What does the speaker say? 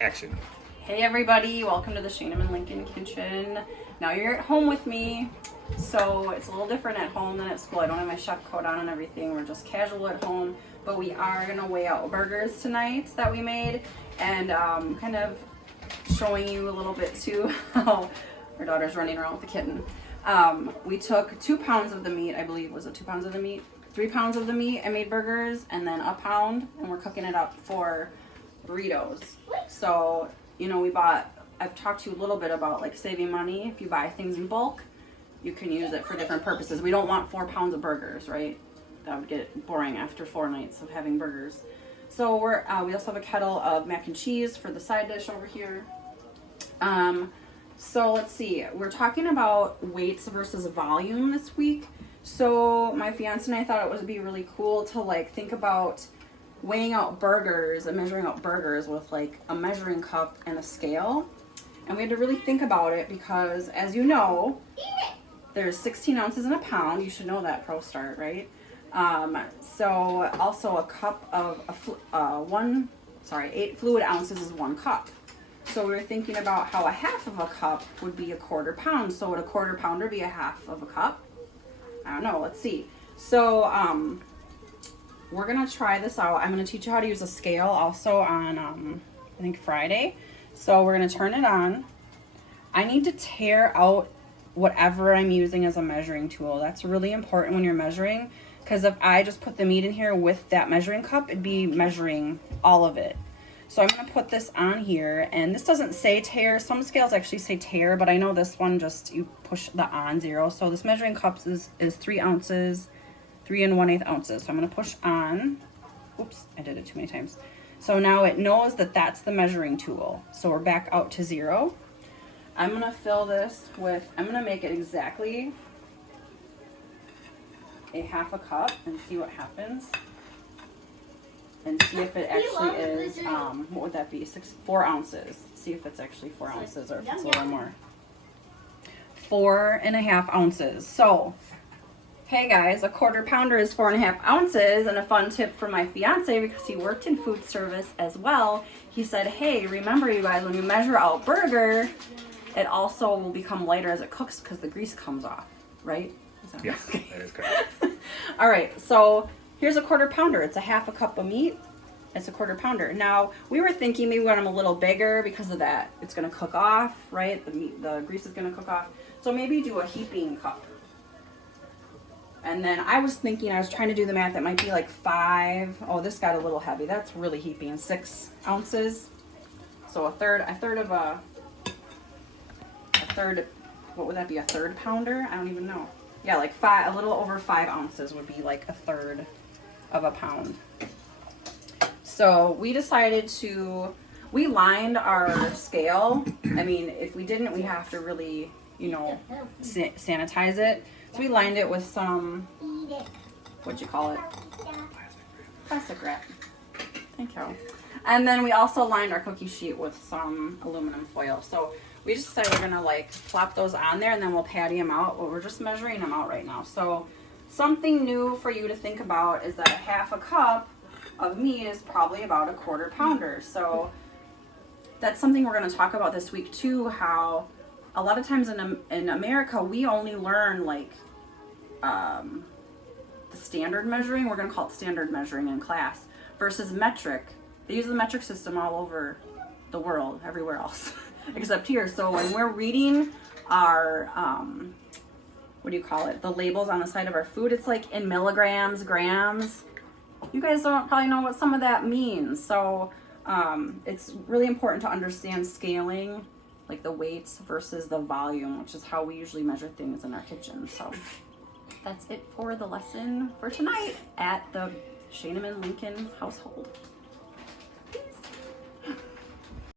Action. Hey everybody, welcome to the Shana and Lincoln kitchen. Now you're at home with me, so it's a little different at home than at school. I don't have my chef coat on and everything. We're just casual at home, but we are gonna weigh out burgers tonight that we made and kind of showing you a little bit too how our daughter's running around with the kitten. We took 2 pounds of the meat, I believe. Was it 2 pounds of the meat? 3 pounds of the meat and made burgers, and then a pound, and we're cooking it up for burritos. So, you know, I've talked to you a little bit about like saving money. If you buy things in bulk, you can use it for different purposes. We don't want 4 pounds of burgers, right? That would get boring after 4 nights of having burgers. So we also have a kettle of mac and cheese for the side dish over here. So let's see, we're talking about weights versus volume this week. So my fiance and I thought it would be really cool to like think about weighing out burgers and measuring out burgers with like a measuring cup and a scale. And we had to really think about it because, as you know, there's 16 ounces in a pound. You should know that, Pro Start, right? So also a cup of 8 fluid ounces is 1 cup. So we were thinking about how a half of a cup would be a 1/4 pound. So would a 1/4 pounder be a half of a cup? I don't know. Let's see. So we're going to try this out. I'm going to teach you how to use a scale also on, I think, Friday. So we're going to turn it on. I need to tear out whatever I'm using as a measuring tool. That's really important when you're measuring, because if I just put the meat in here with that measuring cup, it'd be measuring all of it. So I'm going to put this on here, and this doesn't say tare. Some scales actually say tare, but I know this one just, you push the on 0. So this measuring cup is 3 ounces, 3 1/8 ounces. So I'm going to push on. Oops, I did it too many times. So now it knows that that's the measuring tool. So we're back out to 0. I'm going to fill this with, I'm going to make it exactly a half a cup and see what happens. And see if it actually is, what would that be, 4 ounces. See if it's actually 4 ounces or if it's a little more. 4.5 ounces. So, hey guys, a 1/4 pounder is 4.5 ounces. And a fun tip for my fiance, because he worked in food service as well, he said, hey, remember you guys, when you measure out burger, it also will become lighter as it cooks because the grease comes off, right? Yes, that is correct. All right, so here's a 1/4 pounder. It's a half a cup of meat. It's a 1/4 pounder. Now, we were thinking maybe when I'm a little bigger because of that, it's going to cook off, right? The grease is going to cook off. So maybe do a heaping cup. And then I was trying to do the math. It might be like 5. Oh, this got a little heavy. That's really heaping. 6 ounces. So a third, what would that be? A 1/3 pounder? I don't even know. Yeah, like a little over 5 ounces would be like a 1/3 of a pound. So we decided we lined our scale. I mean, if we didn't, we have to really, you know, sanitize it. So we lined it with some, what'd you call it? Plastic wrap. Thank you. And then we also lined our cookie sheet with some aluminum foil. So we just decided we're gonna like plop those on there and then we'll patty them out. Well, we're just measuring them out right now. So something new for you to think about is that a half a cup of meat is probably about a 1/4 pounder. So that's something we're gonna talk about this week too, how a lot of times in America, we only learn like the standard measuring. We're gonna call it standard measuring in class versus metric. They use the metric system all over the world, everywhere else. Except here. So when we're reading our, what do you call it? The labels on the side of our food, it's like in milligrams, grams. You guys don't probably know what some of that means. So it's really important to understand scaling, like the weights versus the volume, which is how we usually measure things in our kitchen. So that's it for the lesson for tonight at the Shana and Lincoln household.